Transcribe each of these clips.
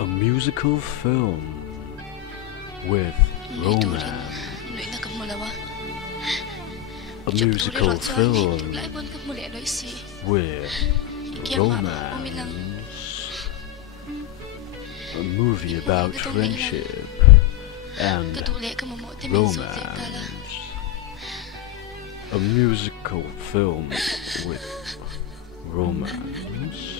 A musical film with romance. A musical film with romance. A movie about friendship and romance. A musical film with romance.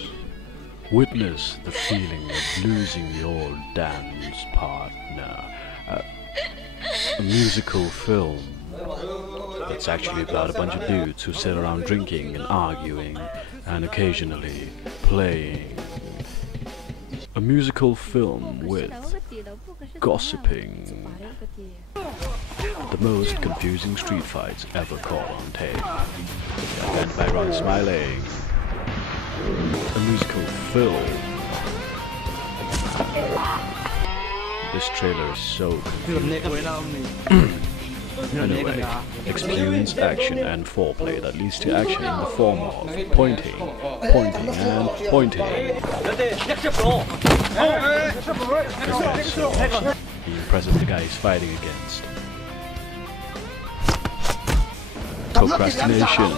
Witness the feeling of losing your dance partner. A musical film that's actually about a bunch of dudes who sit around drinking and arguing and occasionally playing. A musical film with gossiping. The most confusing street fights ever caught on tape. Led by Ron Smiling. A musical film. This trailer is so confusing. Anyway, experience action and foreplay that leads to action in the form of pointing, and pointing. Okay, so he impresses the guy he's fighting against. Procrastination.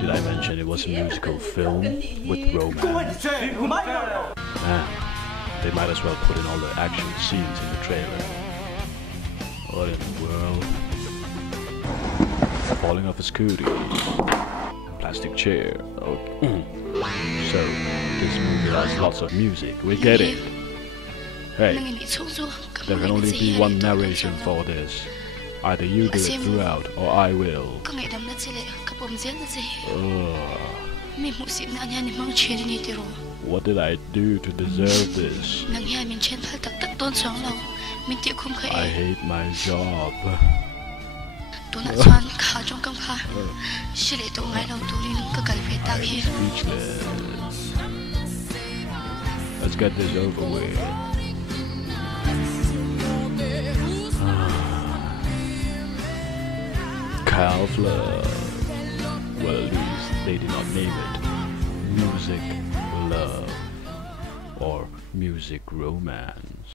Did I mention it was a musical film with romance? They might as well put in all the action scenes in the trailer. What in the world? Falling off a scooter. Plastic chair. Oh. So, this movie has lots of music. We get it. Hey, there can only be one narration for this. Either you do it throughout, or I will. What did I do to deserve this? I hate my job. Speechless. Let's get this over with. Calf-Love. Well, at least they did not name it Music Love or Music Romance.